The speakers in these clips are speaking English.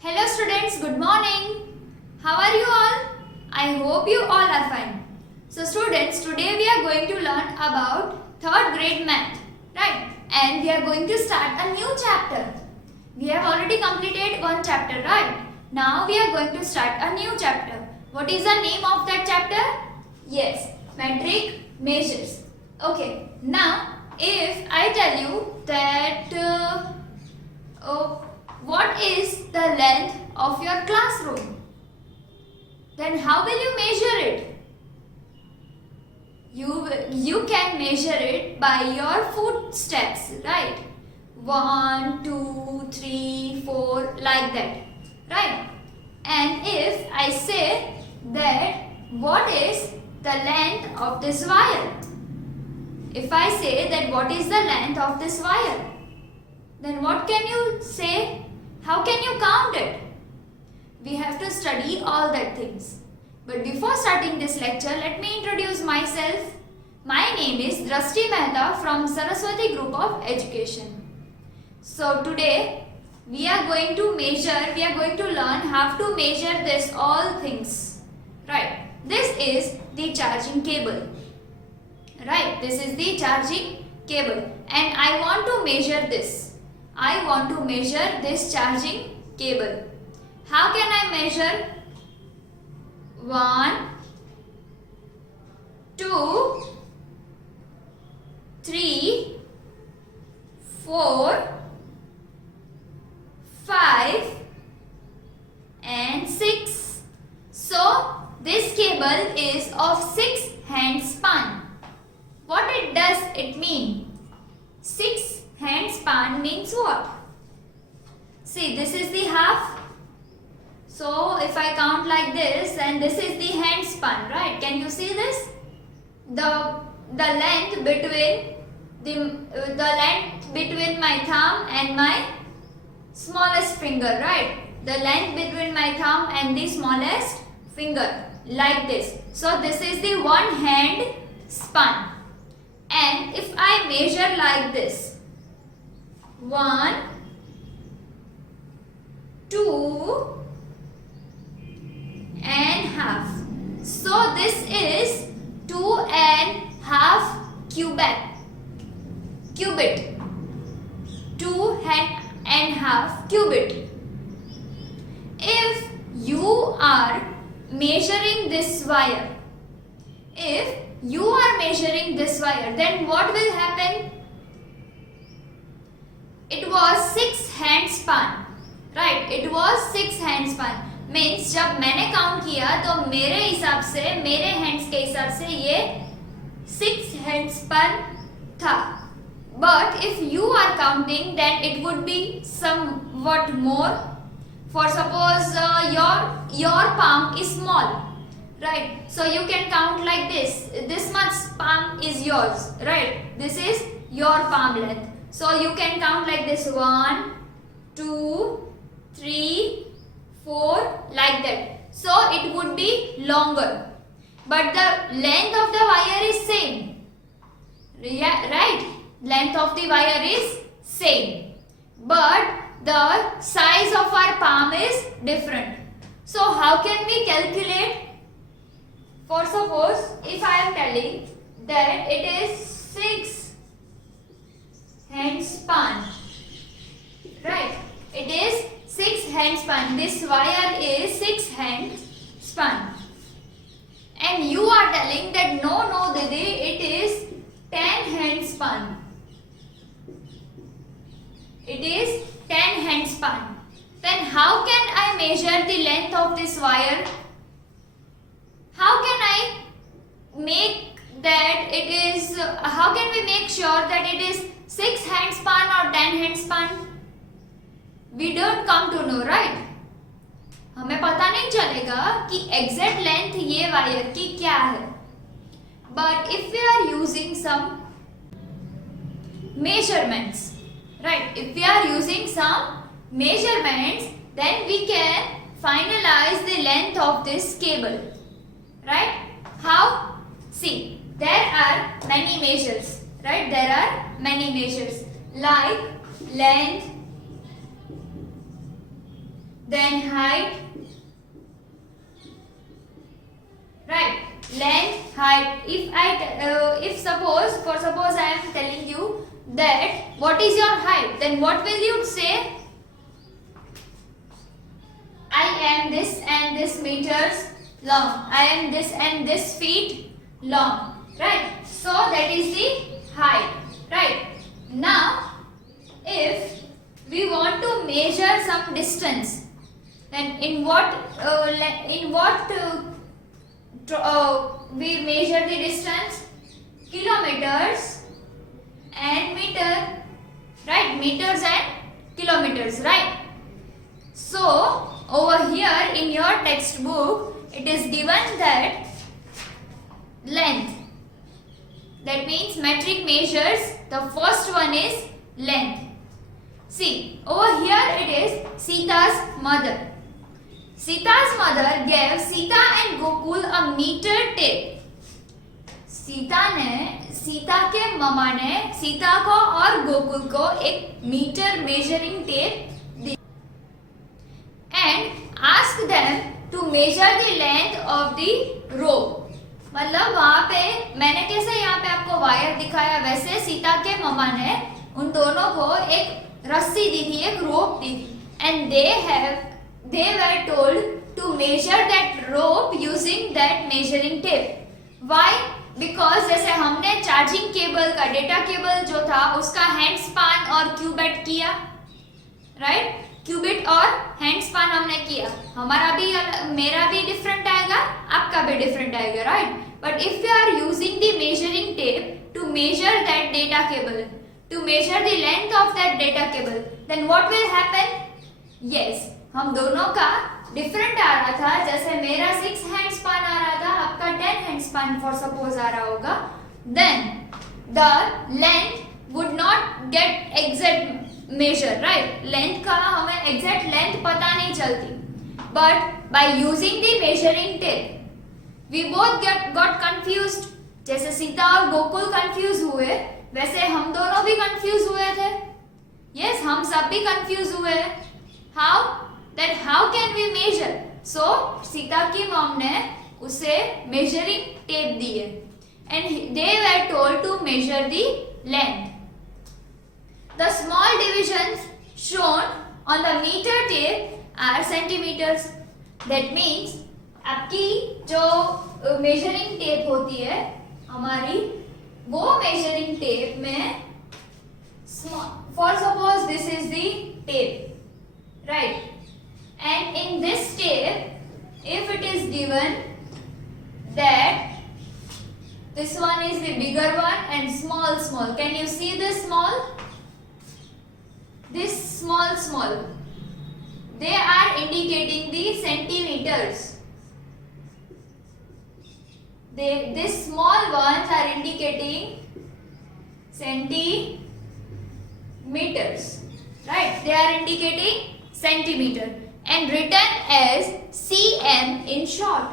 Hello students, good morning. How are you all? I hope you all are fine. So students, today we are going to learn about 3rd grade math, right? And we are going to start a new chapter. We have already completed one chapter, right? Now we are going to start a new chapter. What is the name of that chapter? Yes, metric measures. Okay, now if I tell you that what is the length of your classroom? Then how will you measure it? You can measure it by your footsteps, right? 1, 2, 3, 4, like that, right? And if I say that what is the length of this wire? If I say that what is the length of this wire, then what can you say? How can you count it? We have to study all that things. But before starting this lecture, let me introduce myself. My name is Drashti Mehta from Saraswati Group of Education. So today we are going to learn how to measure this all things. Right. This is the charging cable. Right. This is the charging cable. And I want to measure this. I want to measure this charging cable. How can I measure? 1, 2, 3, 4, 5 and 6. So this cable is of 6 hand span. What does it mean? 6 hand span means what? See, this is the half. So if I count like this, and this is the hand span, right? Can you see this? The length between my thumb and my smallest finger, right? The length between my thumb and the smallest finger, like this. So this is the one hand span. And if I measure like this, 1, 2 and half. So this is 2 and half cubit. 2 and half cubit. If you are measuring this wire, then what will happen? It was 6 hand span, right? It was 6 hand span. Means जब मैंने count किया तो मेरे hands के हिसाब से ये 6 hand span था. But if you are counting, then it would be somewhat more. For suppose your palm is small, right? So you can count like this. This much palm is yours, right? This is your palm length. So you can count like this: 1, 2, 3, 4, like that. So it would be longer, but the length of the wire is same. Yeah, right? Length of the wire is same, but the size of our palm is different. So how can we calculate? For suppose if I am telling that it is 6 hand span, right? It is 6 hand span. This wire is 6 hand span. And you are telling that no Didi, it is 10 hand span. It is 10 hand span. Then how can I measure the length of this wire? How can I make that it is, how can we make sure that it is 6 hand span or 10 hand span? We don't come to know, right? हमें पता नहीं चलेगा कि exact length ये wire की क्या है. But if we are using some measurements, right? If we are using some measurements, then we can finalize the length of this cable, right? How? See, there are many measures, right? There are many measures like length, then height, right? Length, height. If suppose I am telling you that what is your height, then what will you say? I am this and this meters long. I am this and this feet long, right? So that is the height, right? Now, if we want to measure some distance, then in what we measure the distance? Kilometers and meter, right? Meters and kilometers, right? So over here in your textbook it is given that length, that means metric measures, the first one is length. See, over here it is Sita's mother. Sita's mother gave Sita and Gokul a meter tape. Sita के मम्मा ने सीता को और गोकुल को एक meter measuring tape दी and ask them to measure the length of the rope. मतलब वहां पे मैंने कैसे यहाँ पे आपको वायर दिखाया, वैसे सीता के मम्मा ने उन दोनों को एक रस्सी दी थी, एक रोप दी थी, and they were told to measure that rope using that measuring tape. Why? Because जैसे हमने चार्जिंग केबल का, डेटा केबल जो था उसका हैंड स्पान और क्यूबिट किया, राइट? क्यूबिट और हैंड स्पान हमने किया, मेरा भी डिफरेंट आएगा, आपका भी डिफरेंट आएगा, right? But if you are using the measuring tape to measure that data cable, to measure the length of that data cable, then what will happen? Yes, हम दोनों का डिफरेंट आ रहा था. जैसे मेरा 6 हैंड स्पान आ रहा था, आपका 10 हैंड स्पान फॉर सपोज आ रहा होगा, then the length would not get exact measure, right? Length का हमें एग्जैक्ट लेंथ पता नहीं चलती, but by using the measuring tape we both got confused. जैसे सीता और गोकुल कंफ्यूज हुए, वैसे हम दोनों भी कंफ्यूज हुए थे. यस, हम सब भी कंफ्यूज हुए. How? Then how can we measure? So Sita की मॉम ने उसे measuring tape दी है, and they were told to measure the length. The small divisions shown on the meter tape are centimeters. That means आपकी जो measuring tape होती है हमारी, वो measuring tape में small, for suppose this is the tape, right? And in this tape, if it is given that this one is the bigger one and small, can you see this small? This small, they are indicating the centimeters. These small ones are indicating centimeters, right? They are indicating centimeter and written as cm in short.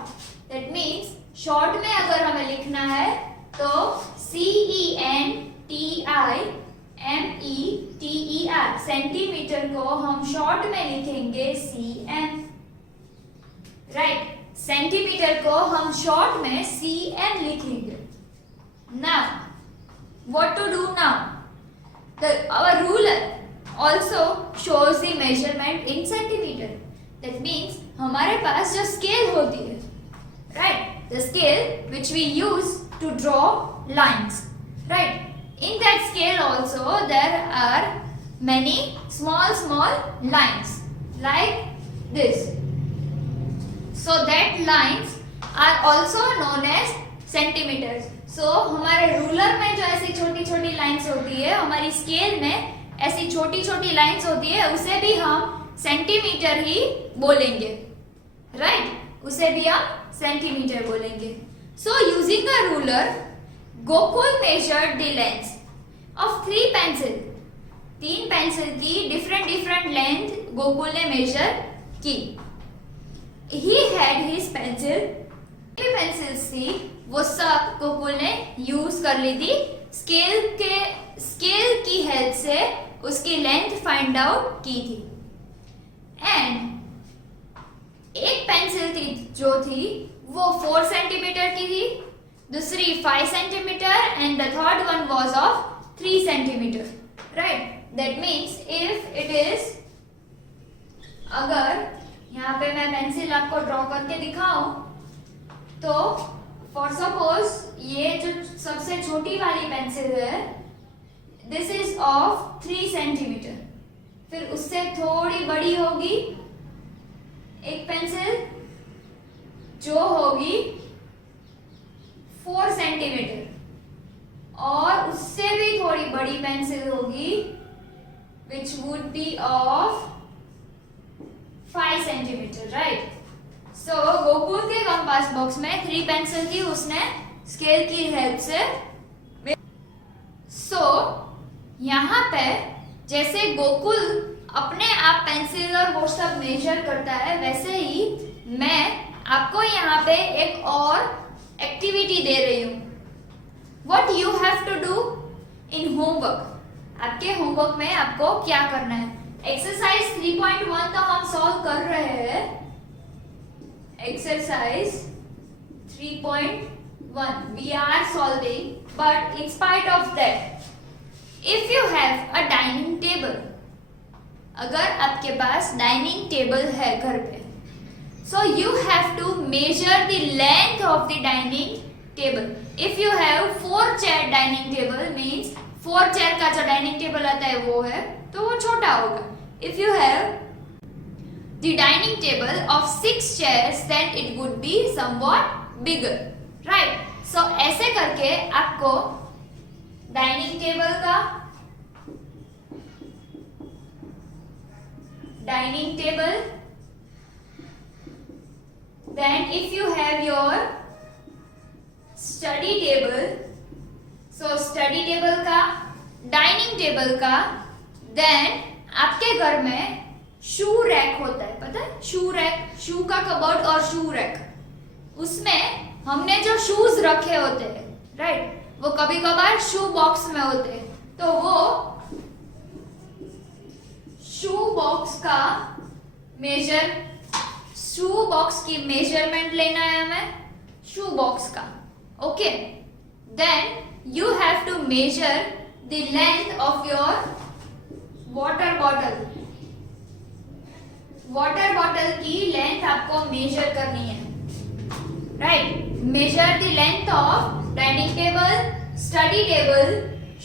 That means short में अगर हमें लिखना है तो CENTIMETER, centimetre को हम short में लिखेंगे cm, राइट? सेंटीमीटर को हम शॉर्ट में cm लिखेंगे. Now what to do now? Our ruler also shows the measurement in centimeter. That means हमारे पास जो scale होती है, right? The scale which we use to draw lines, right? In that scale also there are many small lines like this. So that lines are also known as centimeters. So हमारे ruler में जो ऐसी छोटी lines होती है, हमारी scale में ऐसी छोटी लाइंस होती है, उसे भी हम सेंटीमीटर ही बोलेंगे, राइट? उसे भी हम सेंटीमीटर बोलेंगे. So using a ruler, Gokul measured the length of 3 pencil. 3 pencil की डिफरेंट लेंथ गोकुल ने मेजर की. He had his pencil, pencils थी, वो सब गोकुल ने यूज कर ली थी. स्केल की हेल्प से उसकी लेंथ फाइंड आउट की थी. एंड एक पेंसिल थी जो थी वो 4 सेंटीमीटर की थी, दूसरी 5 centimetre and the third one was of 3 centimetre, right. That means if it is, अगर यहाँ पे मैं पेंसिल आपको ड्रॉ करके दिखाऊं तो फॉर सपोज ये जो सबसे छोटी वाली पेंसिल है दिस इज ऑफ 3 सेंटीमीटर, फिर उससे थोड़ी बड़ी होगी एक पेंसिल जो होगी 4 सेंटीमीटर और उससे भी थोड़ी बड़ी पेंसिल होगी which would be of 5 centimetre, right. So Gokul के कंपास बॉक्स में 3 पेंसिल थी, उसने स्केल की हेल्प से यहाँ पे जैसे गोकुल अपने आप पेंसिल और वो सब मेजर करता है, वैसे ही मैं आपको यहाँ पे एक और एक्टिविटी दे रही हूँ। What you have to do in homework, आपके होमवर्क में आपको क्या करना है। एक्सरसाइज 3.1 तो हम सॉल्व कर रहे हैं, exercise 3.1 we are solving, but in spite of that if you have a dining table, अगर आपके पास डाइनिंग टेबल है घर पे, so you have to measure the length of the dining table. If you have 4 chair dining table means 4 chair का जो dining table आता है वो है तो वो छोटा होगा. If you have the dining table of 6 chairs then it would be somewhat bigger, right? So ऐसे करके आपको डाइनिंग टेबल का dining table, then if you have your study table, so study table का, डाइनिंग टेबल का, then आपके घर में shoe rack होता है, पता है शू रैक, शू का कबर्ड और शू रैक, उसमें हमने जो शूज रखे होते हैं, राइट, वो कभी कभार शू बॉक्स में होते हैं, तो वो शू बॉक्स का मेजर, शू बॉक्स की मेजरमेंट लेना है हमें शू बॉक्स का, okay. Then you have to measure the length of your water bottle, water bottle की लेंथ आपको मेजर करनी है, right. Measure the length of dining table, study table,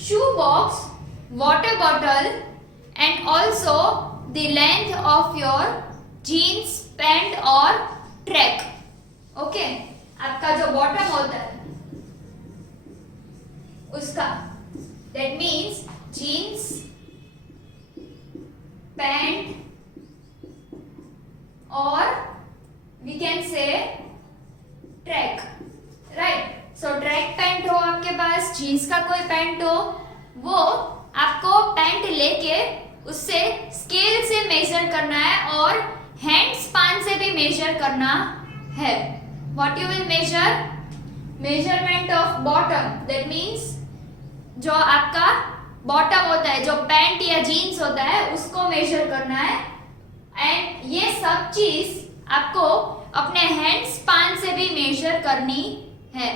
shoe box, water bottle and also the length of your jeans, pant और track, okay? आपका जो bottom होता है उसका, that means jeans, pant और we can say track, right? So track pant हो आपके पास, jeans का कोई pant हो, वो आपको पैंट लेके उससे स्केल से मेजर करना है और हैंड स्पान से भी मेजर करना है. What you will measure? Measurement of bottom, that means जो आपका बॉटम होता है, जो पैंट या जीन्स होता है, उसको मेजर करना है. एंड ये सब चीज आपको अपने हैंड स्पान से भी मेजर करनी है.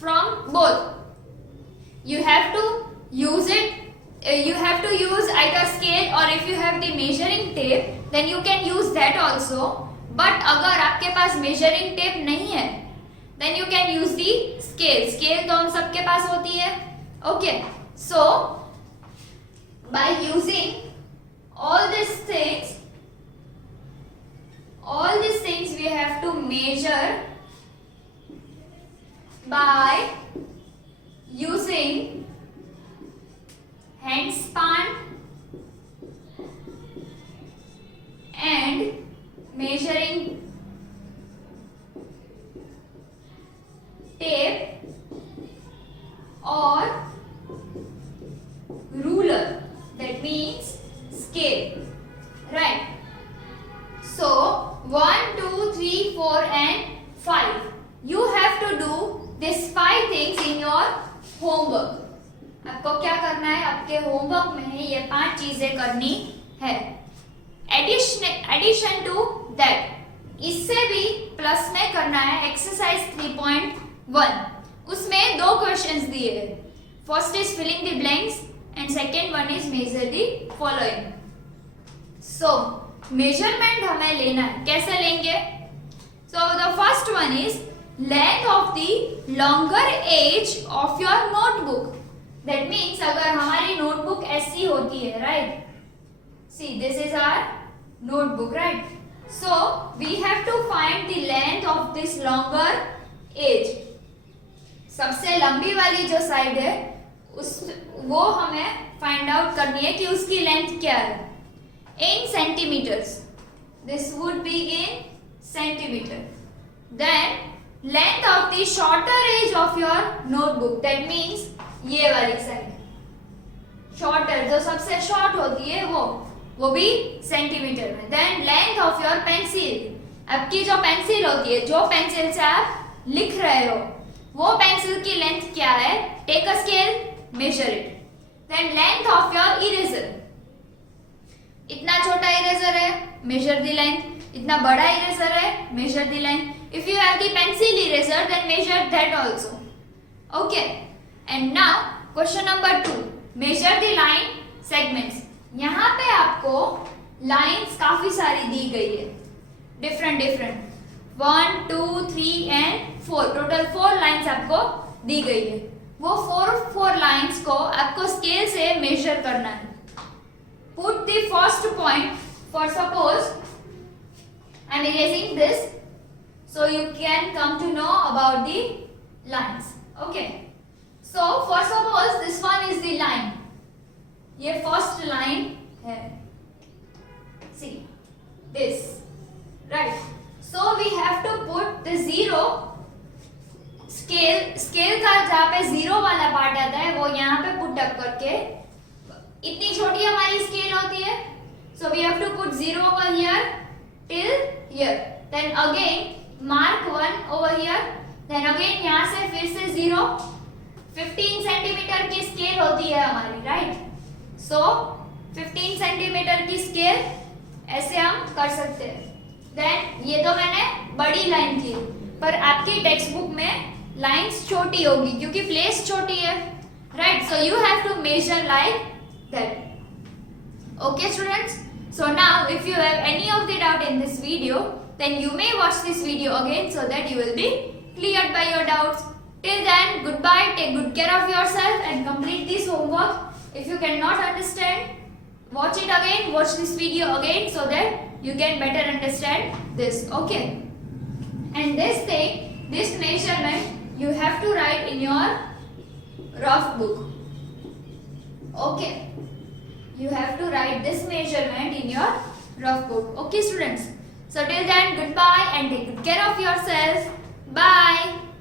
From both you have to use it, you have to use either scale or if you have the measuring tape then you can use that also, but अगर आपके पास measuring tape नहीं है then you can use the scale. Scale तो हम सबके पास होती है, okay? So by using all these things we have to measure by using hand span and measuring tape or ruler, that means scale, right? So 1, 2, 3, 4 and 5 you have to do these 5 things in your homework. आपको क्या करना है? आपके homework में ये 5 चीजें करनी है. एडिशन टू दैट, इससे भी प्लस में करना है एक्सरसाइज 3.1। उसमें दो क्वेश्चंस दिए हैं। First is filling the blanks and second one is measure the following. So measurement हमें लेना है, कैसे लेंगे? So the first one is length of the longer edge of your notebook. That means अगर हमारी नोटबुक ऐसी होती है, right, see this is our notebook, right, so we have to find the length of this longer edge। सबसे लंबी वाली जो side है वो हमें फाइंड आउट करनी है कि उसकी लेंथ क्या है in centimeters। this would be in centimeter। then length of the shorter edge of your notebook, that means ये वाली साइड शॉर्टर, जो सबसे शॉर्ट होती है वो भी सेंटीमीटर में। Then length of your pencil. आपकी जो पेंसिल होती है, जो पेंसिल से आप लिख रहे हो, वो पेंसिल की लेंथ क्या है? Take a scale, measure it. Then length of your eraser. इतना छोटा इरेजर है, मेजर द लेंथ। इतना बड़ा इरेजर है, measure the length. If you have the pencil eraser then measure that also. Okay, and now question number 2, measure the line segments. यहाँ पे आपको lines काफी सारी दी गई है, डिफरेंट 1 2 3 एंड 4, टोटल 4 लाइंस आपको दी गई है। वो 4 लाइंस को आपको स्केल से मेजर करना है। Put the first point, for suppose I am erasing this, so you can come to know about the lines. Okay, so for suppose this one is the line, ये first line है, see this, right. So we have to put the zero, scale का जहां पे zero वाला part आता है वो यहाँ पे पुट अप करके, इतनी छोटी हमारी स्केल होती है, so we have to put zero over here till here. Then again mark 1 over here, then again यहाँ से फिर से जीरो। 15 सेंटीमीटर की स्केल होती है हमारी, राइट। सो 15 सेंटीमीटर की स्केल ऐसे हम कर सकते हैं। देन ये तो मैंने बड़ी लाइन की, पर आपकी टेक्स्ट बुक में लाइंस छोटी होगी क्योंकि प्लेस छोटी है, right. So you have to measure like that. Okay students, so now if you have any of the doubt in this video, then you may watch this video again so that you will be cleared by your doubts. Till then, goodbye, take good care of yourself and complete this homework. If you cannot understand, watch it again, watch this video again so that you can better understand this. Okay. And this thing, this measurement, you have to write in your rough book. Okay. You have to write this measurement in your rough book. Okay, students. So till then, goodbye and take good care of yourself. Bye.